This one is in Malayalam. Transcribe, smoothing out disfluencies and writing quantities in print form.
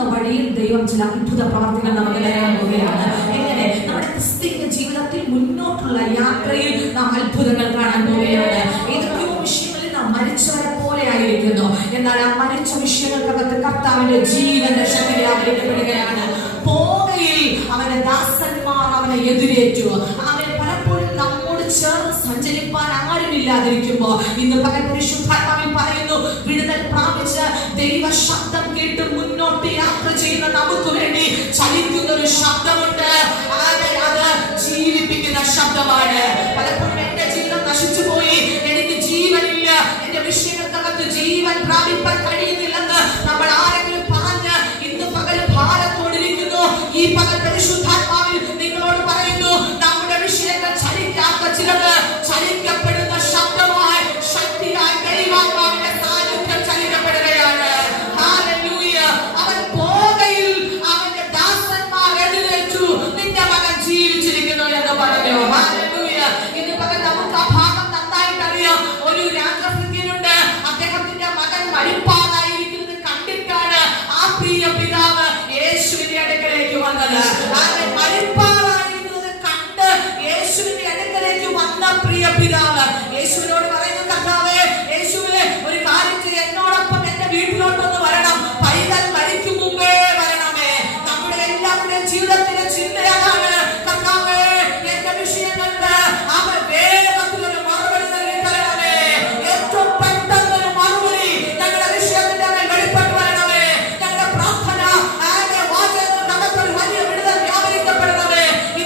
പോകുന്ന വഴിയിൽ ദൈവം ചില അത്ഭുത പ്രവർത്തികൾ നമുക്ക് തരാൻ പോവുകയാണ്. എങ്ങനെ? നമ്മുടെ ക്രിസ്തീയ ജീവിതത്തിൽ മുന്നോട്ടുള്ള യാത്രയിൽ നാം അത്ഭുതങ്ങൾ കാണാൻ പോവുകയാണ്. ഏതൊക്കെയോ വിഷയങ്ങളിൽ നാം മരിച്ചവരെ പോലെ ആയിരിക്കുന്നു. എന്നാൽ ആ മരിച്ച വിഷയങ്ങൾക്കകത്ത് കർത്താവിന്റെ ജീവന്റെ ശക്തി വ്യാപരിക്കപ്പെടുകയാണ്. പോകയിൽ അവന്റെ ദാസന്മാർ അവനെ എതിരേറ്റു. അവൻ പലപ്പോഴും നമ്മോട് ചേർന്ന് സഞ്ചരിപ്പാൻ ആരുമില്ലാതിരിക്കുമ്പോ ഇന്ന് പകൽ പരിശുദ്ധാത്മാവിൽ പറയുന്നു, വിടുതൽ പ്രാപിച്ച് ദൈവ ശബ്ദം കേട്ട് മുന്നോട്ട് യാത്ര ചെയ്യുന്ന നമുക്ക് വേണ്ടി ചലിക്കുന്ന ഒരു ശബ്ദമുണ്ട്. അത് ജീവിപ്പിക്കുന്ന ശബ്ദമാണ്. പലപ്പോഴും എന്റെ ജീവിതം നശിച്ചു പോയി, എനിക്ക് ജീവനില്ല, എന്റെ വിഷയങ്ങൾക്കകത്ത് ജീവൻ പ്രാപിപ്പാൻ കഴിയുന്നില്ലെന്ന് നമ്മൾ ആരെങ്കിലും പറഞ്ഞ് ഇന്ന് പകൽ ഭാരത്തോടിരിക്കുന്നു. ഈ പകൽ പരിശുദ്ധാത്മാവിൽ നിങ്ങളോട് പറയുന്നു, നമ്മുടെ വിഷയങ്ങൾ ചലിക്കാത്ത ചിലത് ചലിക്കപ്പെടുന്ന ശബ്ദമായി ശക്തിയായി ദൈവാത്മാവിന്റെ സാന്നിധ്യം ചലിക്കപ്പെടുകയാണ്. ഹല്ലേലൂയ. അവൻ പോകയിൽ അവന്റെ ദാസന്മാർ എതിരേറ്റു, നിന്റെ മകൻ ജീവിച്ചിരിക്കുന്നു എന്ന് പറഞ്ഞു. ഹല്ലേലൂയ. ഇന്ന് പകൽ നമുക്ക് ആ ഭാഗം നന്നായിട്ട് അറിയാം. ഒരു രാജഭൃത്യനുണ്ട്, അദ്ദേഹത്തിന്റെ മകൻ മരിപ്പാതായിരിക്കുന്നത് കണ്ടിട്ടാണ് ആ പ്രിയ പിതാവ് യേശുവിന്റെ അടുക്കലേക്ക് വന്നത്. അവൻ മരിപ്പാതായിരിക്കുന്നത് കണ്ട് യേശുവിന്റെ അടുക്കലേക്ക് വന്ന പ്രിയ പിതാവ് യേശുവിനെ